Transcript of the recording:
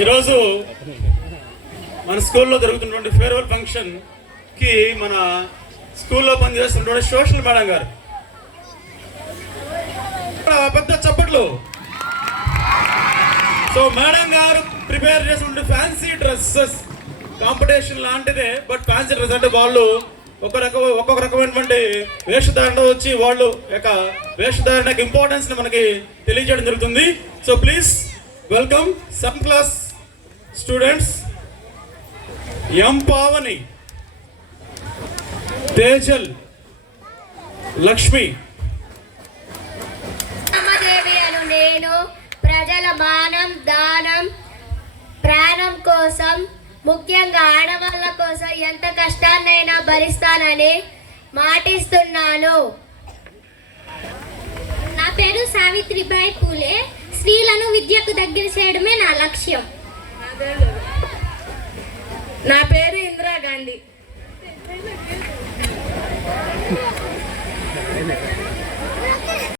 ఈరోజు మన స్కూల్లో జరుగుతున్నటువంటి ఫేర్వెల్ ఫంక్షన్కి మన స్కూల్లో పనిచేస్తున్నటువంటి సోషల్ మేడం గారు. ఇక్కడ పెద్ద చప్పట్లు. సో మేడం గారు ప్రిపేర్ చేసినటువంటి ఫ్యాన్సీ డ్రెస్సెస్ కాంపిటీషన్ లాంటిదే బట్ ఫ్యాన్సీ డ్రెస్ అంటే వాళ్ళు ఒక రకం ఒక్కొక్క రకమైనటువంటి వేషధారణ వచ్చి వాళ్ళు యొక్క వేషధారణకి ఇంపార్టెన్స్ని మనకి తెలియజేయడం జరుగుతుంది. So please welcome some class students M Pavani Tejal Lakshmi Ramadevi Anu నేను ప్రజల మానం దానం ప్రాణం కోసం ముఖ్యంగా ఆడవాళ్ళ కోసం ఎంత కష్టాన్నైనా భరిస్తానని మాటిస్తున్నాను. నా పేరు సావిత్రిబాయి పూలే. స్త్రీలను విద్యకు దగ్గర చేయడమే నా లక్ష్యం. నా పేరు ఇందిరాగాంధీ.